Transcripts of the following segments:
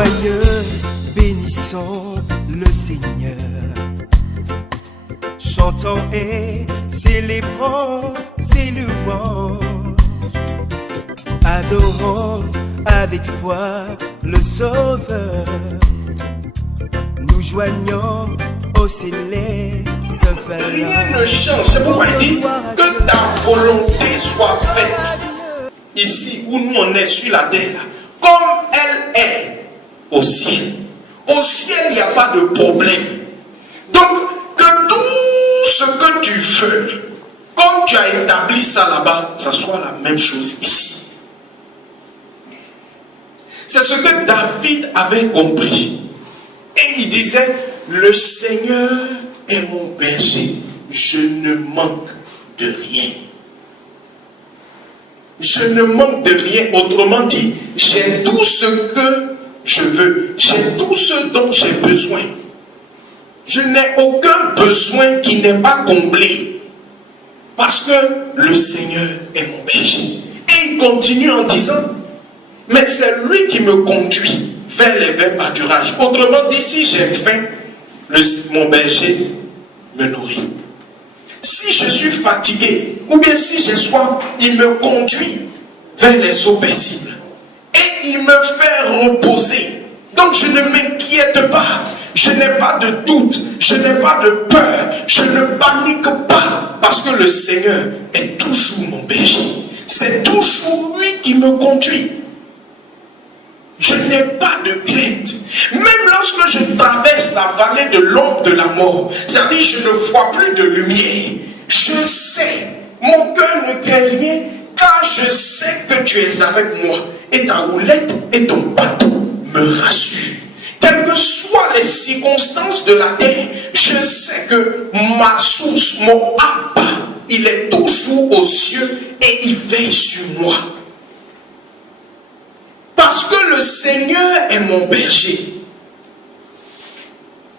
joyeux, bénissons le Seigneur. Chantons et célébrons ses louanges. Adorons avec foi le Sauveur. Nous joignons au céleste pharaon. Rien ne change. C'est pourquoi il dit que ta volonté soit faite. Ici où nous on est sur la terre, comme elle est au ciel. Au ciel, il n'y a pas de problème. Donc, que tout ce que tu veux, comme tu as établi ça là-bas, ça soit la même chose ici. C'est ce que David avait compris. Et il disait, le Seigneur est mon berger, je ne manque de rien. Je ne manque de rien. Autrement dit, j'ai tout ce que je veux. J'ai tout ce dont j'ai besoin. Je n'ai aucun besoin qui n'est pas comblé. Parce que le Seigneur est mon berger. Et il continue en disant, mais c'est lui qui me conduit vers les verts pâturages. Autrement dit, si j'ai faim, mon berger me nourrit. Si je suis fatigué, ou bien si j'ai soif, il me conduit vers les eaux paisibles. Et il me fait reposer. Donc je ne m'inquiète pas. Je n'ai pas de doute. Je n'ai pas de peur. Je ne panique pas. Parce que le Seigneur est toujours mon berger. C'est toujours lui qui me conduit. Je n'ai pas de crainte. Même lorsque je traverse la vallée de l'ombre de la mort, c'est-à-dire je ne vois plus de lumière, je sais, mon cœur ne craint rien, car je sais que tu es avec moi. Et ta houlette et ton bâton me rassurent. Quelles que soient les circonstances de la terre, je sais que ma source, mon Abba, il est toujours aux cieux et il veille sur moi. Parce que le Seigneur est mon berger.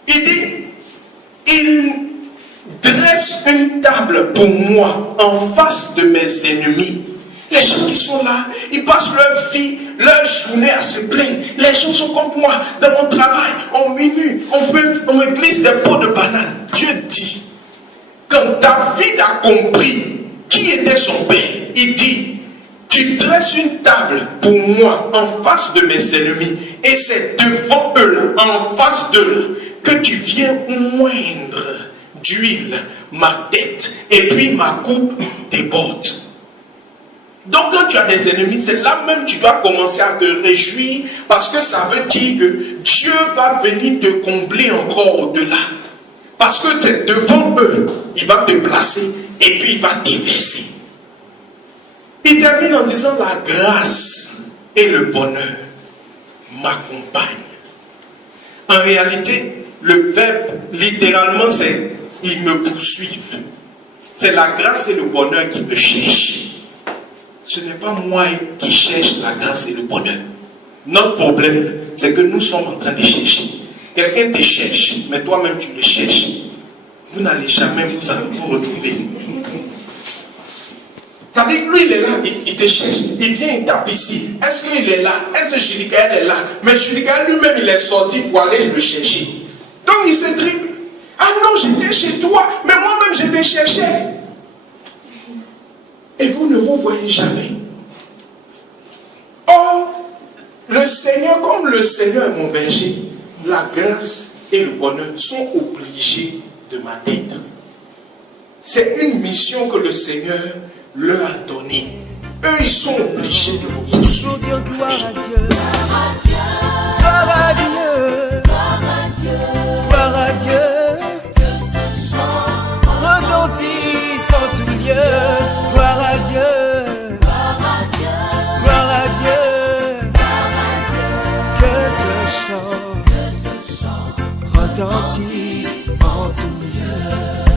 Il dit, il dresse une table pour moi en face de mes ennemis. Les gens qui sont là, ils passent leur vie, leur journée à se plaindre. Les gens sont comme moi, dans mon travail, on murmure, on me glisse des pots de banane. Dieu dit, quand David a compris qui était son père, il dit, tu dresses une table pour moi en face de mes ennemis, et c'est devant eux, en face d'eux, que tu viens moindre d'huile ma tête, et puis ma coupe déborde. Donc quand tu as des ennemis, c'est là même que tu dois commencer à te réjouir, parce que ça veut dire que Dieu va venir te combler encore au-delà. Parce que c'est devant eux, il va te placer, et puis il va déverser. Il termine en disant, la grâce et le bonheur m'accompagnent. En réalité, le verbe, littéralement, c'est ils me poursuivent. C'est la grâce et le bonheur qui me cherchent. Ce n'est pas moi qui cherche la grâce et le bonheur. Notre problème, c'est que nous sommes en train de chercher. Quelqu'un te cherche, mais toi-même tu le cherches. Vous n'allez jamais vous retrouver. C'est-à-dire que lui, il est là, il te cherche, il vient, il tape ici. Est-ce qu'il est là? Est-ce que Judicaël est là? Mais Judicaël lui-même, il est sorti pour aller le chercher. Donc il se triple. Ah non, j'étais chez toi, mais moi-même, je te cherchais. Et vous ne vous voyez jamais. Or, le Seigneur, comme le Seigneur est mon berger, la grâce et le bonheur sont obligés de m'atteindre. C'est une mission que le Seigneur leur a donné. Eux, ils sont obligés de me poursuivre. Gloire à Dieu.